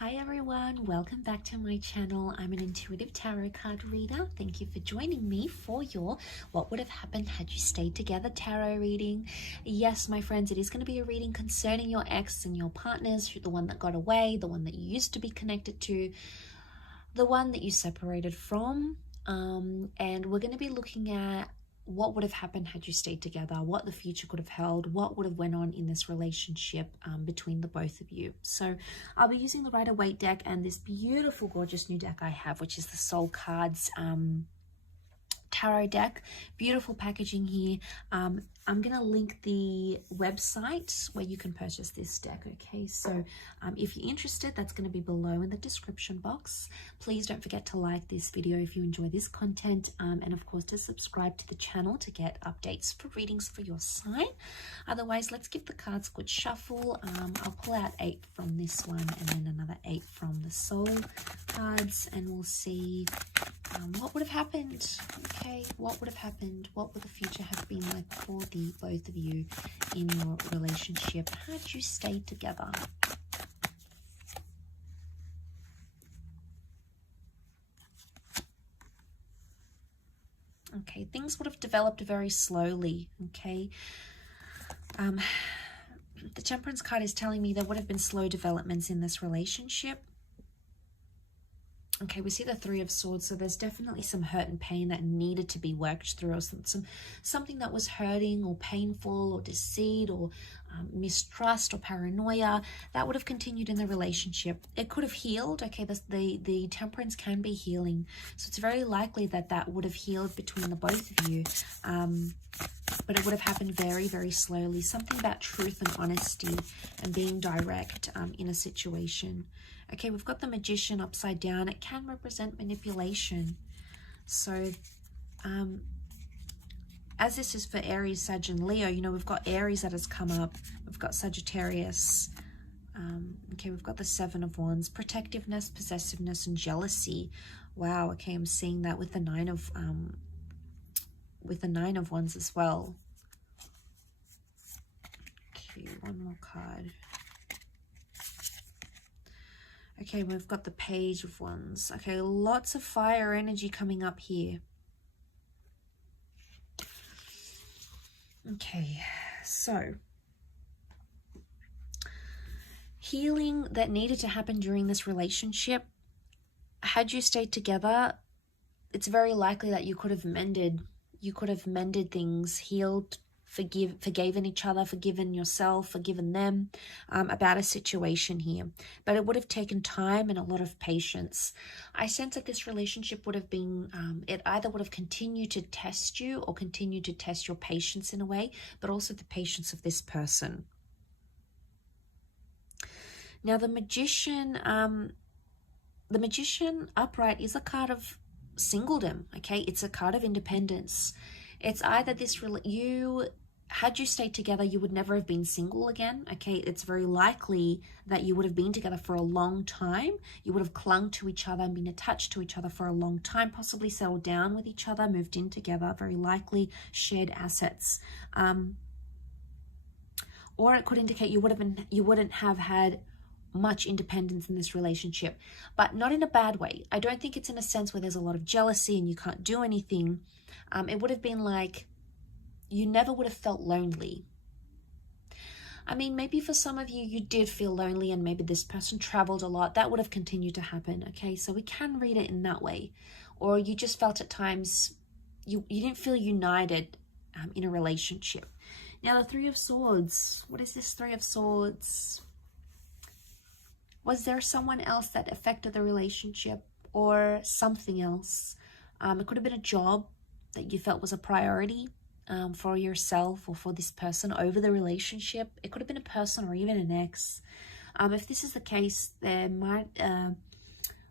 Hi everyone, welcome back to my channel. I'm an intuitive tarot card reader. Thank you for joining me for your What Would Have Happened Had You Stayed Together tarot reading. Yes, my friends, it is going to be a reading concerning your ex and your partners, the one that got away, the one that you used to be connected to, the one that you separated from. And we're going to be looking at what would have happened had you stayed together, what the future could have held, what would have went on in this relationship between the both of you. So I'll be using the Rider-Waite deck and this beautiful, gorgeous new deck I have, which is the Soul Cards tarot deck. Beautiful packaging here. I'm going to link the website where you can purchase this deck, okay? So if you're interested, that's going to be below in the description box. Please don't forget to like this video if you enjoy this content, and of course to subscribe to the channel to get updates for readings for your sign. Otherwise, let's give the cards a good shuffle. I'll pull out 8 from this one and then another 8 from the Soul cards, and we'll see what would have happened. Okay, what would have happened? What would the future have been like for the both of you in your relationship had you stayed together? Okay, things would have developed very slowly. Okay, the Temperance card is telling me there would have been slow developments in this relationship. Okay, we see the Three of Swords, so there's definitely some hurt and pain that needed to be worked through, or something that was hurting or painful or deceit or mistrust or paranoia that would have continued in the relationship. It could have healed. Okay, the Temperance can be healing, so it's very likely that that would have healed between the both of you, but it would have happened very, very slowly. Something about truth and honesty and being direct in a situation. Okay, we've got the Magician upside down. It can represent manipulation. So, as this is for Aries, Sag, and Leo, you know, we've got Aries that has come up. We've got Sagittarius. Okay, we've got the Seven of Wands. Protectiveness, possessiveness, and jealousy. Wow, okay, I'm seeing that with the Nine of Wands as well. Okay, one more card. Okay, we've got the Page of Wands. Okay, lots of fire energy coming up here. Okay, so healing that needed to happen during this relationship. Had you stayed together, it's very likely that you could have mended. You could have mended things, healed, forgiven each other, forgiven yourself, forgiven them about a situation here. But it would have taken time and a lot of patience. I sense that this relationship would have been, it either would have continued to test you or continued to test your patience in a way, but also the patience of this person. Now the Magician upright is a card of singledom, okay? It's a card of independence. It's either had you stayed together, you would never have been single again, okay? It's very likely that you would have been together for a long time. You would have clung to each other and been attached to each other for a long time, possibly settled down with each other, moved in together, very likely shared assets. Or it could indicate you wouldn't have had much independence in this relationship, but not in a bad way. I don't think it's in a sense where there's a lot of jealousy and you can't do anything. It would have been like you never would have felt lonely. I mean, maybe for some of you, you did feel lonely and maybe this person traveled a lot. That would have continued to happen, okay? So we can read it in that way. Or you just felt at times you didn't feel united in a relationship. Now, the Three of Swords. What is this Three of Swords? Was there someone else that affected the relationship or something else? It could have been a job that you felt was a priority for yourself or for this person over the relationship. It could have been a person or even an ex. If this is the case, there might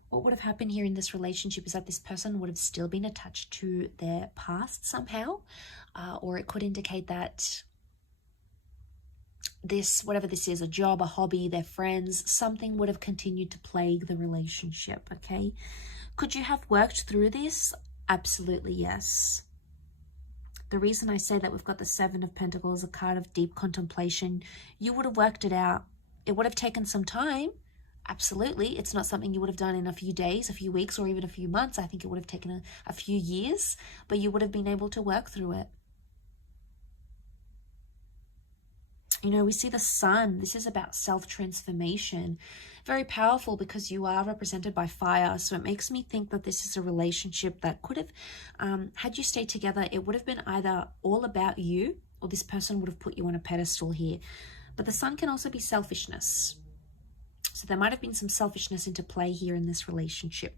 what would have happened here in this relationship is that this person would have still been attached to their past somehow, or it could indicate that this, whatever this is, a job, a hobby, their friends, something would have continued to plague the relationship, okay? Could you have worked through this? Absolutely, yes. The reason I say that we've got the Seven of Pentacles, a card of deep contemplation, you would have worked it out. It would have taken some time, Absolutely. It's not something you would have done in a few days, a few weeks, or even a few months. I think it would have taken a few years, but you would have been able to work through it. You know, we see the sun. This is about self-transformation. Very powerful because you are represented by fire. So it makes me think that this is a relationship that could have, had you stayed together, it would have been either all about you or this person would have put you on a pedestal here. But the sun can also be selfishness. So there might have been some selfishness into play here in this relationship.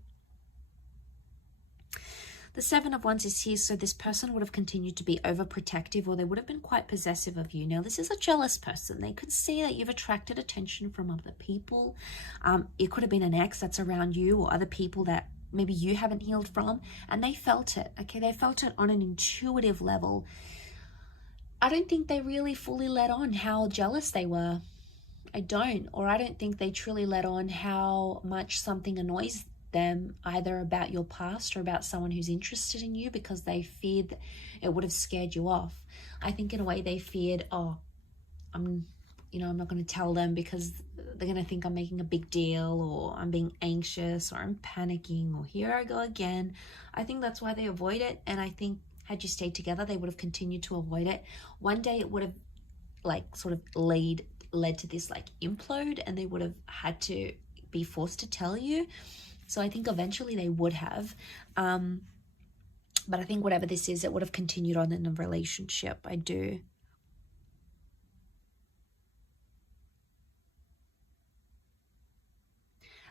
The Seven of Wands is here, so this person would have continued to be overprotective, or they would have been quite possessive of you. Now, this is a jealous person. They could see that you've attracted attention from other people. It could have been an ex that's around you or other people that maybe you haven't healed from, and they felt it, okay? They felt it on an intuitive level. I don't think they really fully let on how jealous they were. I don't think they truly let on how much something annoys them, either about your past or about someone who's interested in you, because they feared that it would have scared you off. I think in a way they feared, oh, I'm not going to tell them because they're going to think I'm making a big deal, or I'm being anxious, or I'm panicking, or here I go again. I think that's why they avoid it. And I think had you stayed together, they would have continued to avoid it. One day it would have like sort of led to this like implode, and they would have had to be forced to tell you. So I think eventually they would have, but I think whatever this is, it would have continued on in a relationship. I do.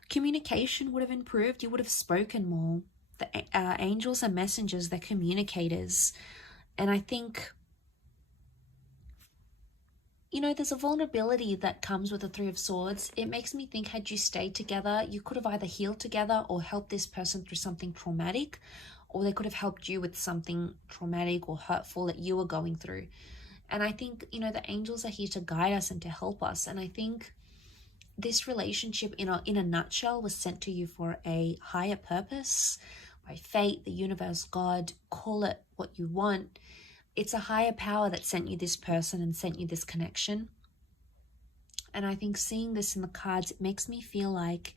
Communication would have improved. You would have spoken more. The angels are messengers, they're communicators. And I think, you know, there's a vulnerability that comes with the Three of Swords. It makes me think, had you stayed together, you could have either healed together or helped this person through something traumatic, or they could have helped you with something traumatic or hurtful that you were going through. And I think, you know, the angels are here to guide us and to help us. And I think this relationship, in a nutshell, was sent to you for a higher purpose, by fate, the universe, God, call it what you want. It's a higher power that sent you this person and sent you this connection. And I think seeing this in the cards, it makes me feel like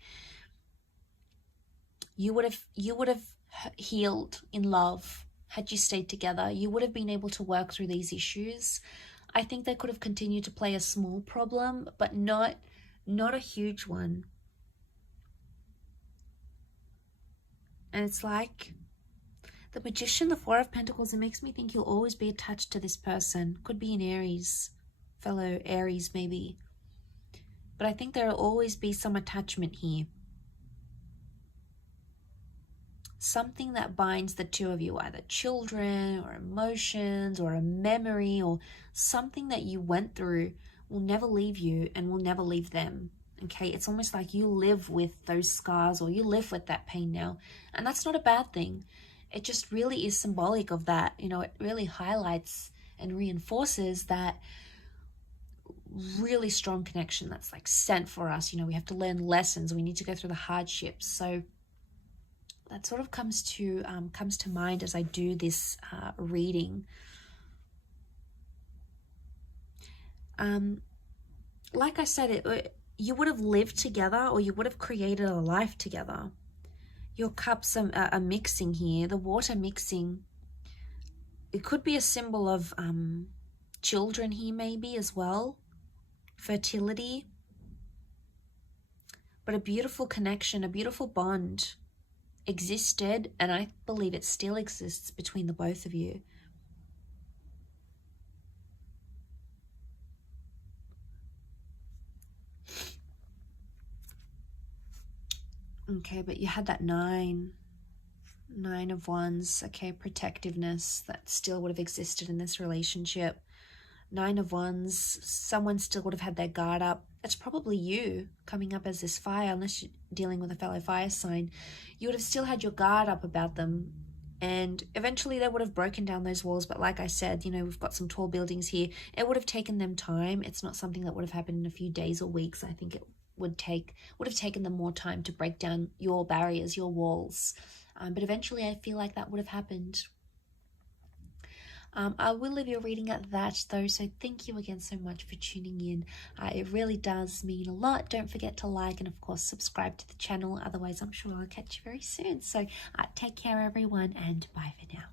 you would have healed in love had you stayed together. You would have been able to work through these issues. I think they could have continued to play a small problem, but not a huge one. And it's like the Magician, the Four of Pentacles, it makes me think you'll always be attached to this person. Could be an Aries, fellow Aries maybe. But I think there will always be some attachment here. Something that binds the two of you, either children or emotions or a memory or something that you went through, will never leave you and will never leave them. Okay, it's almost like you live with those scars, or you live with that pain now. And that's not a bad thing. It just really is symbolic of that. You know, it really highlights and reinforces that really strong connection that's like sent for us. You know, we have to learn lessons. We need to go through the hardships. So that sort of comes to mind as I do this reading. Like I said, you would have lived together, or you would have created a life together. Your cups are mixing here, the water mixing. It could be a symbol of children here maybe as well, fertility. But a beautiful connection, a beautiful bond existed, and I believe it still exists between the both of you. Okay, but you had that Nine of Wands. Okay, protectiveness that still would have existed in this relationship. Nine of Wands, someone still would have had their guard up. It's probably you coming up as this fire, unless you're dealing with a fellow fire sign. You would have still had your guard up about them, and eventually they would have broken down those walls. But like I said, you know, we've got some tall buildings here. It would have taken them time. It's not something that would have happened in a few days or weeks. I think it would have taken them more time to break down your barriers, your walls. But eventually I feel like that would have happened. I will leave your reading at that though, so thank you again so much for tuning in. It really does mean a lot. Don't forget to like and of course subscribe to the channel, otherwise I'm sure I'll catch you very soon. So take care everyone, and bye for now.